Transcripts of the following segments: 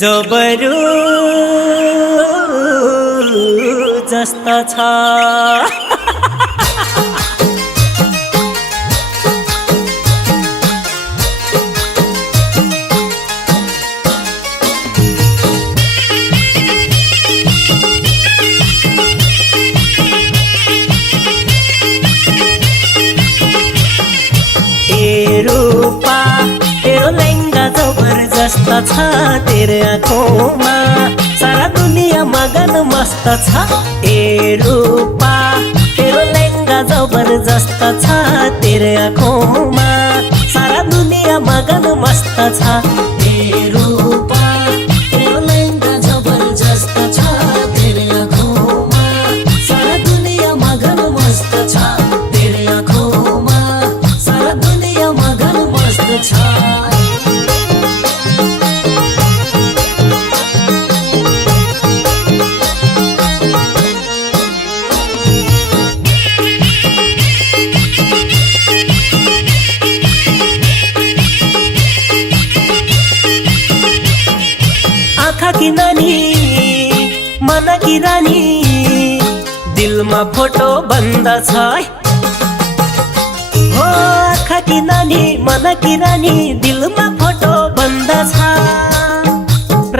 जबरु जस्ता छ रूपा तेरो लहंगा जबरदस्त छ तेरे आँखोंमा सारा दुनिया मगन मस्त छ ए रूपा तेरो लहंगा जबरदस्त छ तेरे आँखोंमा सारा दुनिया मगन मस्त छ ए रूपा तेरो लहंगा जबरदस्त छ तेरे आँखोंमा सारा दुनिया मगन मस्त छ तेरे आँखोंमा सारा दुनिया मगन मस्त छ आँखा की नानी मन की रानी दिलमा फोटो बन्द छ हो आँखा की नानी मन की रानी दिलमा फोटो बन्द छ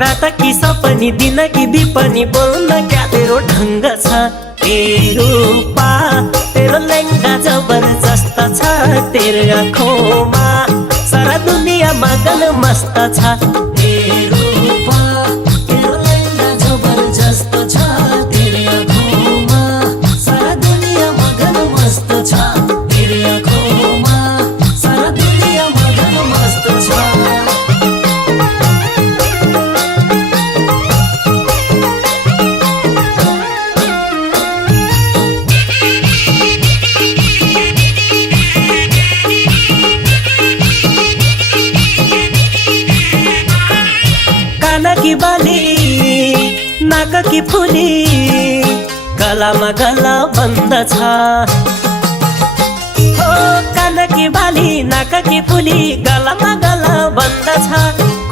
रात की सपनी दिन की बिपनी बोल्न क्या तेरो ढङ्ग छ ए रूपा तेरो लहंगा जबरदस्त छ तेरो आँखोंमा सारा दुनिया मगन मस्त छ ए रूपा तेरो लहंगा जबरदस्त छ तेरो आँखोंमा सारा दुनिया मगन मस्त छ तेरो आँखोंमा सारा दुनिया मगन मस्त छ कान की बाली नाक की फुली गलामा गला बन्द छ हो कान की बाली नाक की फुली गलामा गला बन्द छ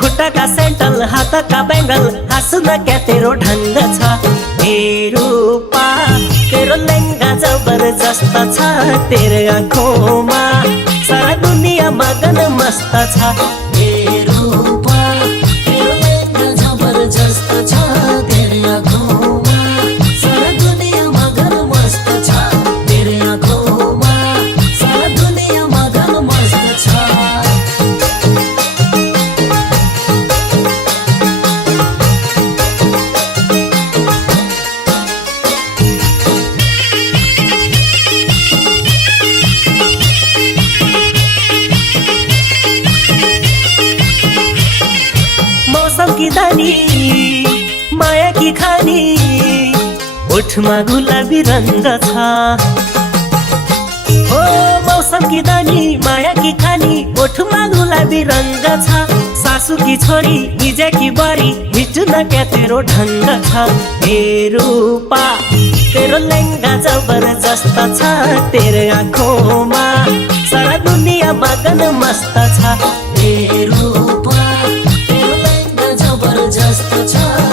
खुट्टाका सेन्टल हातका बेङ्गल हाँस्न क्या तेरो ढङ्ग छ ए रूपा तेरो लहंगा जबरदस्त छ तेरो आँखोंमा सारा दुनिया मगन मस्त छ ए रूपा तेरो लहंगा जबरदस्त छ तेरो आँखोंमा सारा दुनिया मगन मस्त छ तेरो आँखोंमा सारा दुनिया मगन मस्त छ मौसम की दानी माया की खानी ओठमा गुलाबी रंग छ हो मौसम की दानी माया की खानी ओठमा गुलाबी रंग छ सासू की छोरी इजे की बारी हिँड्न क्या तेरो ढङ्ग छ ए रूपा तेरो लहंगा जबरदस्त छ तेरो आँखोंमा सारा दुनिया मगन मस्त छ ए रूपा तेरो लहंगा जबरदस्त छ